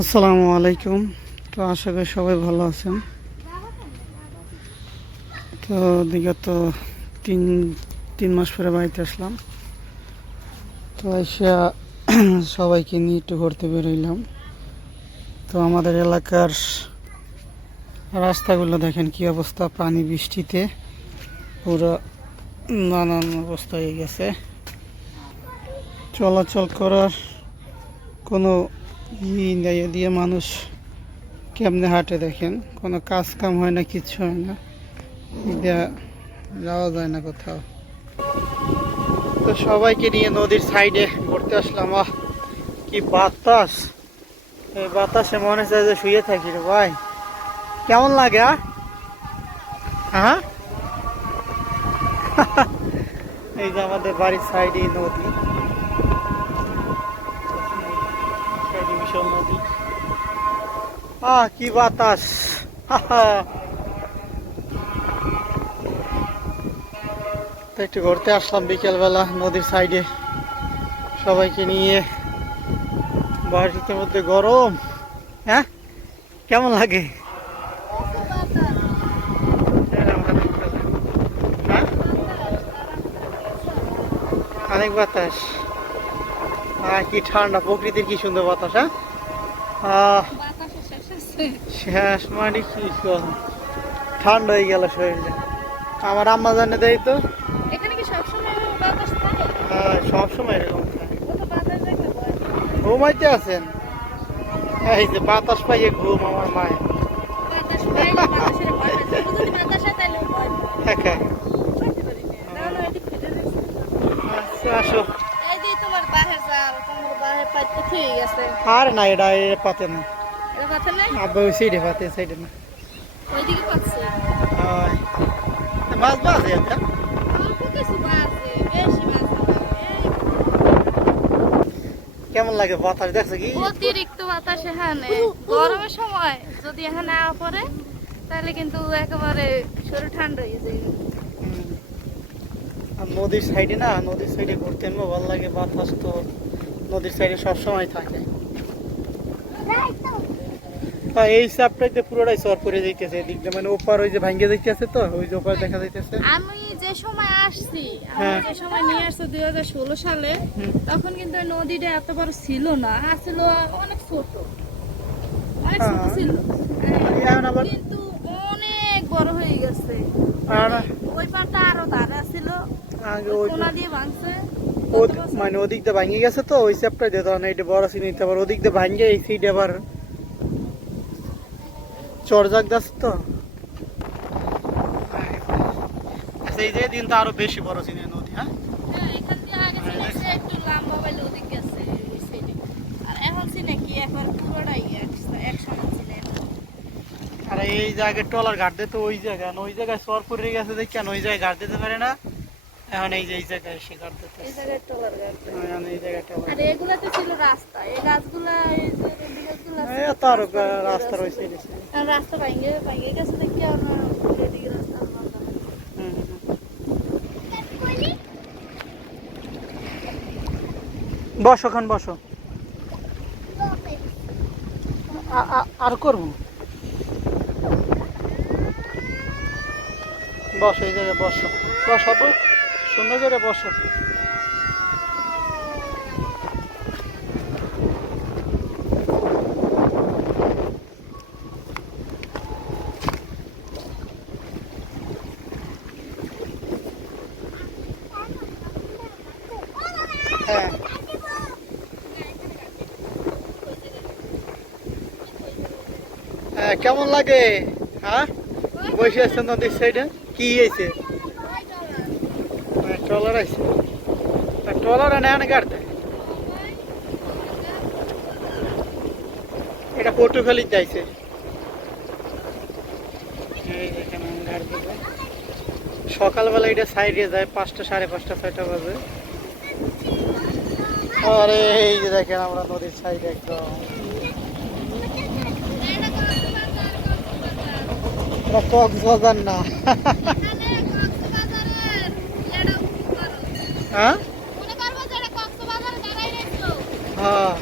আসসালামু আলাইকুম। তো আশা করি সবাই ভালো আছেন। তো বিগত তিন তিন মাস পরে বাড়িতে আসলাম। তো এসে সবাইকে নিয়ে একটু ঘুরতে বেরোইলাম তো আমাদের এলাকার রাস্তাগুলো দেখেন কি অবস্থা, পানি বৃষ্টিতে পুরো নানান অবস্থা হয়ে গেছে। চলাচল করার কোনো ই দিয়ে মানুষ কেমনে হাঁটে দেখেন? কোনো কাজ কাম হয় না কিচ্ছু হয় না। যাওয়া যায় না কোথাও। তো সবাইকে নিয়ে নদীর সাইডে ঘুরতে আসলাম। কি বাতাস। এই বাতাসে মনে হচ্ছে যে শুয়ে থাকি রে ভাই। কেমন লাগে? হ্যাঁ এই যে আমাদের বাড়ির সাইডে নদী। বিশাল নদী আহ, কি বাতাস। তো একটু ঘুরতে আসলাম বিকেলবেলা নদীর সাইডে। সবাইকে নিয়ে। বাড়িতে মধ্যে গরম। হ্যাঁ? কেমন লাগে? হ্যাঁ? অনেক বাতাস। কি ঠান্ডা প্রকৃতির কি সুন্দর বাতাস হ্যাঁ? শেষ মানে কি ঠান্ডা হয়ে গেল শরীরে আমার আম্মা জানে দেয় তো? এখানে কি সবসময় বাতাস থাকে? হ্যাঁ, সবসময় এরকম থাকে। ঘুমাইতে আছেন? এই যে বাতাস পাইয়ে ঘুম আমার মায়ের। হয় দেখছি। আচ্ছা, আসো। ঠিক আছে। আর না এটা এটা পাতে না এটা? আব্বা ওই সাইডে পাতে সাইডে না ওইদিকে পাচ্ছে। হয়। মাছ বাজে না। এই কেমন লাগে বাতাস দেখছ কি অতিরিক্ত বাতাস এখানে গরমের সময় যদি এখানে আওয়া পড়ে তাহলে কিন্তু একেবারে শরীর ঠান্ডা হয়ে যায় নদীর সাইডে না নদীর সাইডে ঘুরতে ভালো লাগে বাতাস তো নদীর সাইডে সবসময় থাকে। এই চাপটাইতে পুরোটাই সর যাইতেছে এদিক দিয়ে। মানে ওপার ওই যে ভাঙ্গে যাইতেছে তো ওই যে ওপার দেখা যাইতেছে। আমি যে সময় আসছি আমি হ্যাঁ। যে সময় নিয়ে আসছি সালে তখন কিন্তু ওই নদীটা এত বড় ছিল না আসছিল অনেক ছোট। অনেক ছোট হ্যাঁ। ছিল। কিন্তু অনেক বড় হয়ে গেছে। আর ওই পাটা আরও দাঁড়া ছিল। আগে ওই দিয়ে ভাঙছে। মানে ওদিক দিয়ে গেছে তো ওই চাপটা দিয়ে এইটা বড় সিন নিতে আবার ওদিক দিয়ে ভাঙ্গে এই সিট আবার চরজাক গাছ তো। আচ্ছা, যে দিন তো আরও বেশি বড় সিন নদী হ্যাঁ? হ্যাঁ, এখান দিয়ে আগে ছিল যে একটু লম্বা বাইলে ওদিক গেছে এই আর এই জায়গায় টলার ঘাট দিতে ওই জায়গা ওই জায়গায় সর পড়ে গেছে দেখ কেন ওই জায়গায় ঘাট দিতে পারে না। এখন এই যে এই জায়গায় এসে দিতে এই জায়গায় টলার আর এগুলাতে ছিল রাস্তা। এই গাছগুলা এই যে গাছগুলা এই তো রাস্তা রাস্তা ভাঙে ভাঙে গেছে দেখি আমরা এদিকে রাস্তা আর বাঁধা হয়নি। হুম, হুম, হুম। বসো খান বসো। আর করব? বসো এই জায়গায় বসো। বসো আপু। সুন্দর করে বসো। হ্যাঁ। হ্যাঁ কেমন লাগে? হ্যাঁ? বসে আছে নদীর সাইডে কি হয়েছে? ট্রলার আছে ট্রলার আনে আনে কাটতে এটা পটুখালি যাইছে সকালবেলা এটা সাইডে যায়, পাঁচটা, সাড়ে পাঁচটা, ছয়টা বাজে। আরে, এই যে দেখেন আমরা নদীর সাইডে একদম। কক্সবাজার না। হ্যাঁ। হ্যাঁ